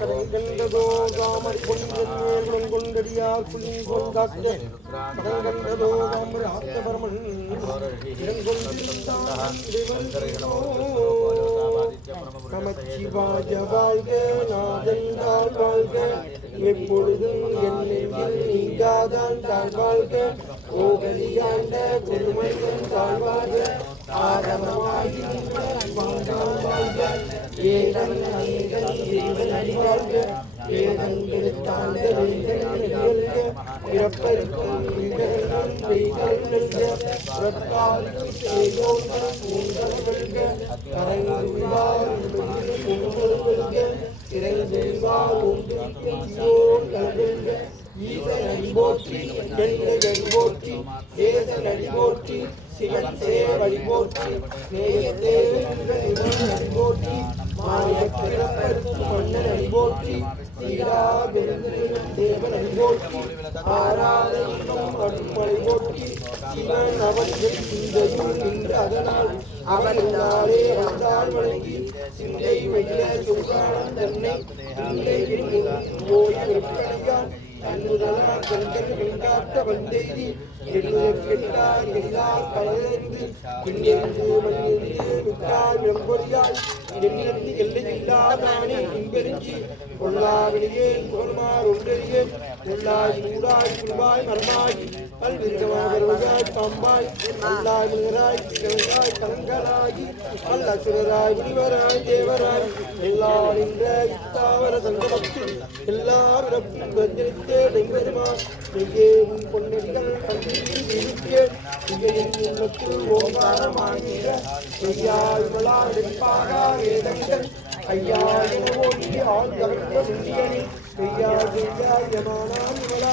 கடங்கண்டதோ தாமரை கொண்டேன் கொண்டடியார் புள்ளின் கொண்டாட்டு கடங்கண்டதோ தாமரை ஆத்தபரமன் நமச்சிவாய வாழ்க நாதந்தாள் வாழ்க. எப்பொழுதும் என்னெங்கில் நீங்காதான் தாழ் வாழ்க. ஓகலியாண்ட குருமையன் தாழ் வாழ்க. வாழ்க. ஏதன் அநேகன் இறைவன் அறிவாழ்க வேதம் கெடுத்தாண்ட வேதன் நிகழ்க பிறப்பருக்கும் விண்கரங்கள் பெய்கள் நல்க பிறக்காலிக்கும் செய்யோர்கள் பூங்கள் வெல்க கரங்குள்ளார் பொங்கல் வெல்க இறைஞ்செல்வார் ஒன்றிருக்கும் சோர்கள் ஈசன் அடி போற்றி வெள்ளகடி தேசன் அடி சிவன் சேவடி போற்றி நேயத்தே அடி போற்றி மன்னன் சீரா தேவன் ஆராத இன்பம் போற்றி சிவன் சிந்தையும் நின்று அதனால் வந்தால் வழங்கி சிந்தை வெள்ள சுகானம் தன்னை சிந்தை ஓய் தன்னுதலால் கண்கள் வெண்காட்ட வந்தெய்தி எண்ணுதற் கெட்டார் எல்லார் பின்னிருந்து மண்ணிருந்து விட்டார் எண்ணிருந்து எல்லையில்லாதானே இன்பெருஞ்சி உள்ளாய் பல்விருகமாய் பாம்பாய் அல்லாய் முகராய் கிழங்காய் கலங்களாகி அல்ல முனிவராய் தேவராய் எல்லா நின்ற இத்தாவர சங்கமத்தில் எல்லா பிறப்பும் மிகே உன் பொன்னடிகள் விழிக்கே உள்ளத்தில் ஓங்காரமாகிற வேதங்கள் ஐயா ஆள் கவர்ந்த முந்தியனே யமானா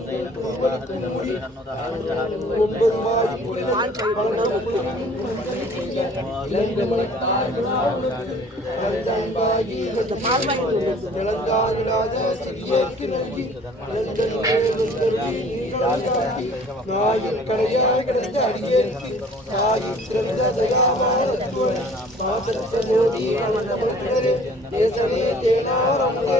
விழுந்த மெய்சுடரே எஞ்ஞானம் அடியேற்கு மோதி தேசமே தேனாரம்பே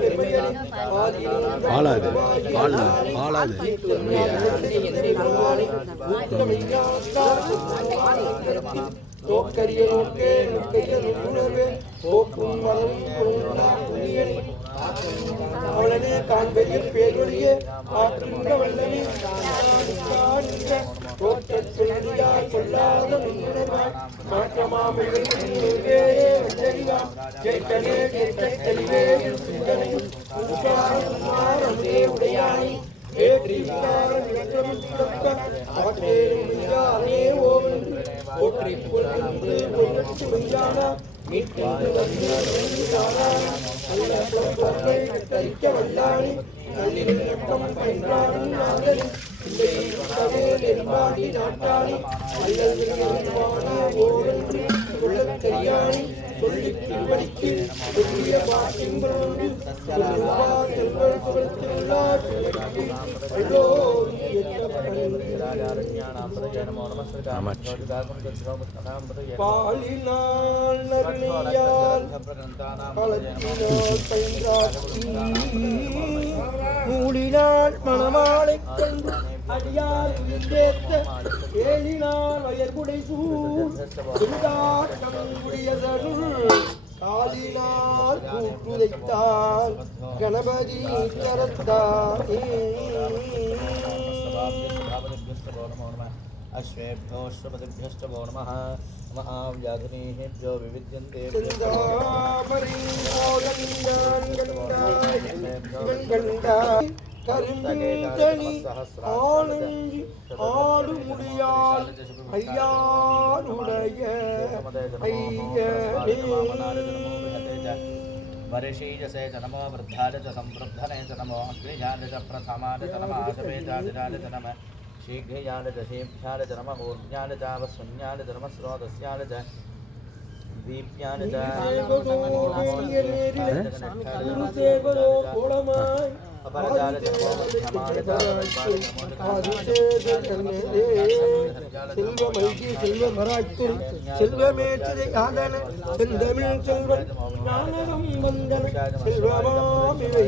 பாலாது பால் பாலாது தோக்கரிய நோக்கே நுண்ணுணர்வே போக்கும் புண்ணியனி அவளனே ஆற்றுங்க காண்க நுண்ணுணர்வாய் வந்தறிவாம் தெளிவே சிந்தனையும் ஓவென்று சொல்லித் திருவடிக்கு பாக்கியங்களோடு பாலினால் மூடினால் மணமாலை அடியார் உயிர்ந்தேத்த ஏழினால் வயர்குடை காலினால் கணபதி கரத்தார். श्रुतिभ्यश्च वो नमो नमः अश्वेभ्यो श्रुपतिभ्यश्च वो नमः नमः व्याधुनीभ्यो विविद्यन्ते செந்தாமரை மோகன்தான் கண்டாய் இவன் கண்டாய் கருந்தணி ஆனந்தி ஆடு முடியால் ஐயாருடைய ஐயனே वरिषीजसे च नमो वृद्धाय च संवृद्धने च नमो अग्निजाय च प्रथमाय च नमः आशवेजाय च नमः शीघ्रयाय च शीभ्याय च नमः ऊर्ध्याय च च नमः स्रोतस्याय च दीप्याय च செல்வமைக்கு செல்வம் வராய்த்தில் செல்வமேற்று யாதன செந்தமிழ் செல்வம் நானகம் வந்தன செல்வமாமிவை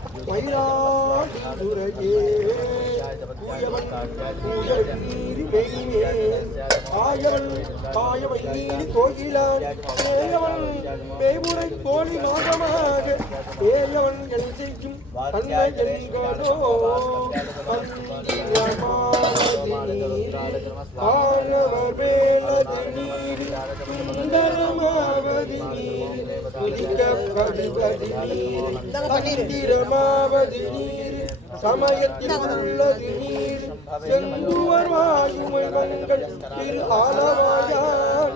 மயிலாடுதுறையே ஆயவன் காயவை நீரி கோயிலான் பேயவன் பேய்முறை கோழி நாகமாக பேயவன் என் செய்யும் தன்னை ஆனவர் நீர் சுந்தரமாவது நீர் துதிக்கப்படுவது நீர் தந்திரமாவது நீர் சமயத்தில் உள்ளது நீர். செந்துவர் வாயுமை மங்கள் திரு ஆலவாயார்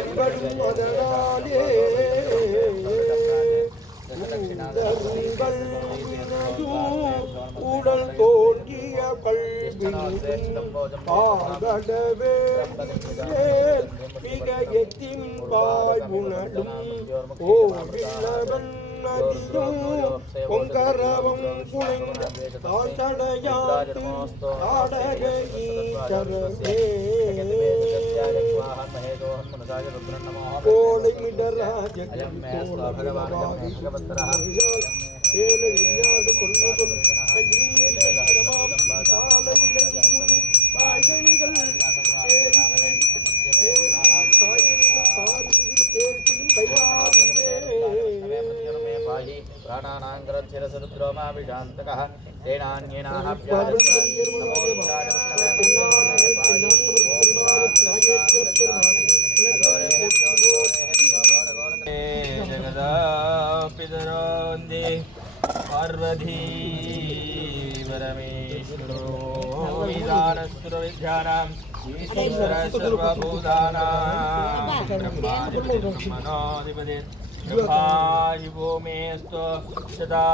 பரிபடும் அதனாலே உடல் தோன்றிய கல்வி பாகடவே மிக எத்தின் பாய் உணடும் ஓவிலவன் நதியும் பொங்கரவம் குலைந்த தாழ்த்தடையாட்டு ஆடக ஈச்சரவே कोलि डर प्राणानाङ्गरथिरसरुद्रोमाभिशान्तकः तेनान्येनाभ्याः नमो ब्रह्माधिपति ब्रह्मायुवो मेऽस्तु सदा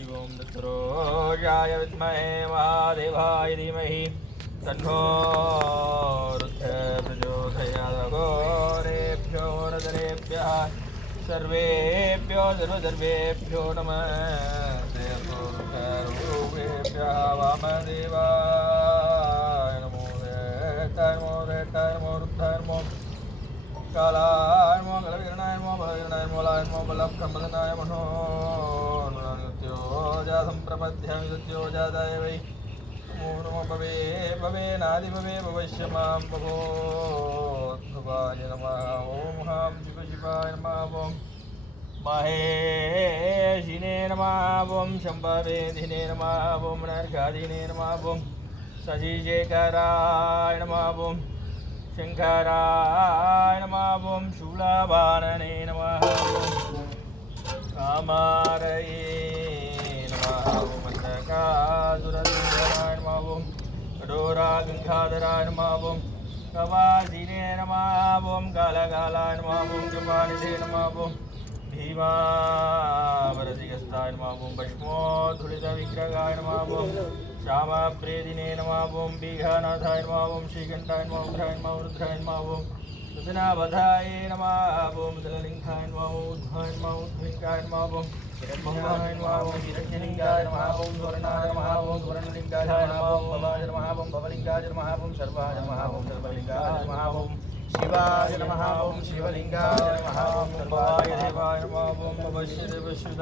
युवं दत्तरोजाय विद्महे महादेवाय धीमहि तन्नो रुद्रप्रचोदयादघोरेभ्यो नदरेभ्यः सर्वेभ्यो सर्वसर्वेभ्यो नमः नमो देवताय नमो देवताय नमो रुद्धाय नमो कालाय नमो गलवीरणाय नमो बलवीरणाय नमो लाय नमो बलब्रह्मदनाय मनो नृत्योजासम्प्रपद्यामि सत्योजाताय वै नमो नमो भवे भवे नादि भवे भवश्य मां भवोद्भवाय नमः ॐ हां शिव शिवाय नमः ॐ महेशिने नमः ॐ शम्भवेधिने नमः ॐ नर्गादिने नमः ॐ शशिशेखराय नमः ஓம் சங்கராய நம ஓம் சூலாபானனே நம ஓம் காமாரையே நம ஓம் மந்தகாசுரசுந்தராய நம ஓம் கடோரா கங்காதராய நம ஓம் கவாசினே நம ஓம் காலகாலாய நம ஓம் கிருபாநிதே நம ஓம் भीमावरसिकस्ताय नमः ॐ भस्मोद्धुलितविग्रहाय नमः ॐ श्यामाप्रेदिने नमः ॐ बीघानाथाय नमः ॐ श्रीकण्ठाय नमः उग्राय नमः सुदिनावधाय नमः ॐ दललिङ्गाय नमः उद्धाय नमः उद्धिकाय नमः ॐ हिरण्यलिङ्गाय नमः ॐ हिरण्यलिङ्गाय नमः ॐ सुवर्णाय नमः शिवाय नमः ओम शिवलिंगाय नमः ओम सर्वाय देवाय नमः ओम भवश्य देवशुद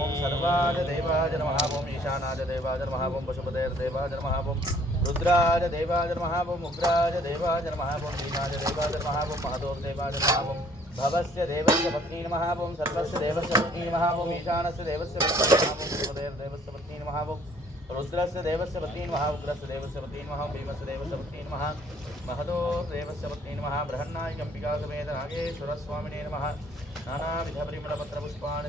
ओम सर्वाय देवाय नमः ओम ईशानाय देवाय नमः ओम पशुपतेर नमः ओम रुद्राय देवाय नमः ओम उग्राय देवाय नमः ओम भीमाय देवाय नमः ओम महादेव नमः ओम भवस्य देवस्य पत्नी नमः ओम सर्वस्य देवस्य पत्नी नमः ओम ईशानस्य देवस्य पत्नी नमः ओम शिवदेव पत्नी नमः ओम रुद्रस्य देवस्य पत्नीन्मः उग्रस्य देवस्य पत्नीन्मः भीमस्य देवस्य पत्नीन्मः महतो देवस्य पत्नीन्मः बृहन्नायिकम्बिकासमेत नागेश्वरस्वामिने नमः। नानाविधपरिमलपत्रपुष्पाणि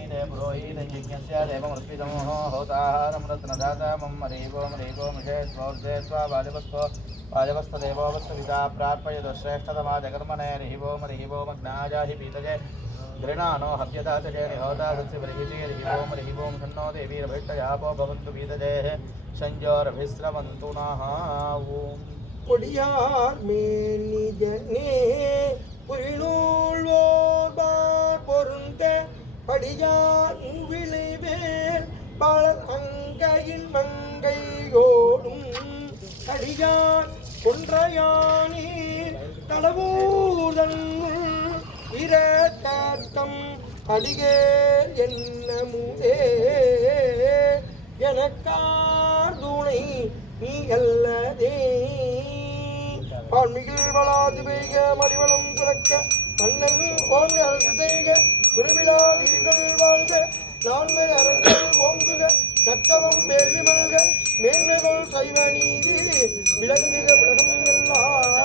पुरोहिते यज्ञस्य देवमर्पितमोः होताहारं रत्नदाता मम मरीवो मरीवो मृषे स्वोर्जे स्वावाजवस्व वाजवस्तदेवोऽवस्य पिता प्रार्पयत श्रेष्ठतमा जगर्मणे रिहिवो मरिहिवो मग्नाजाहि पीतजे गृणानो हव्यता च जय निहोता सस्य बलिभिषे रिहिवोम रिहिवोम शन्नो देवीरभिष्टयापो भवन्तु पीतजेः संयोरभिस्रवन्तु नः ॐ கொடியார் மேனிஜனே புரிநூல்வோர்பார் பொருந்த படியார் விளைவேல் பல மங்கையின் மங்கையோடும் கடியார் கொன்றையானே தளவூதன் இரத்தம் அடிகேல் என்ன முதே எனக்கார் துணை நீ அல்லதே. ஆன்மிகில் வளாது பெய்க மலிவளம் துறக்க மன்னன் போன்ற செய்க. குருவிழாதீர்கள் வாழ்க நான்மை அரசல் ஓங்குக நட்டவம் வேள்வி மல்க மேன்மைகள் சைவ நீதி விளங்குக உலகம் எல்லாம்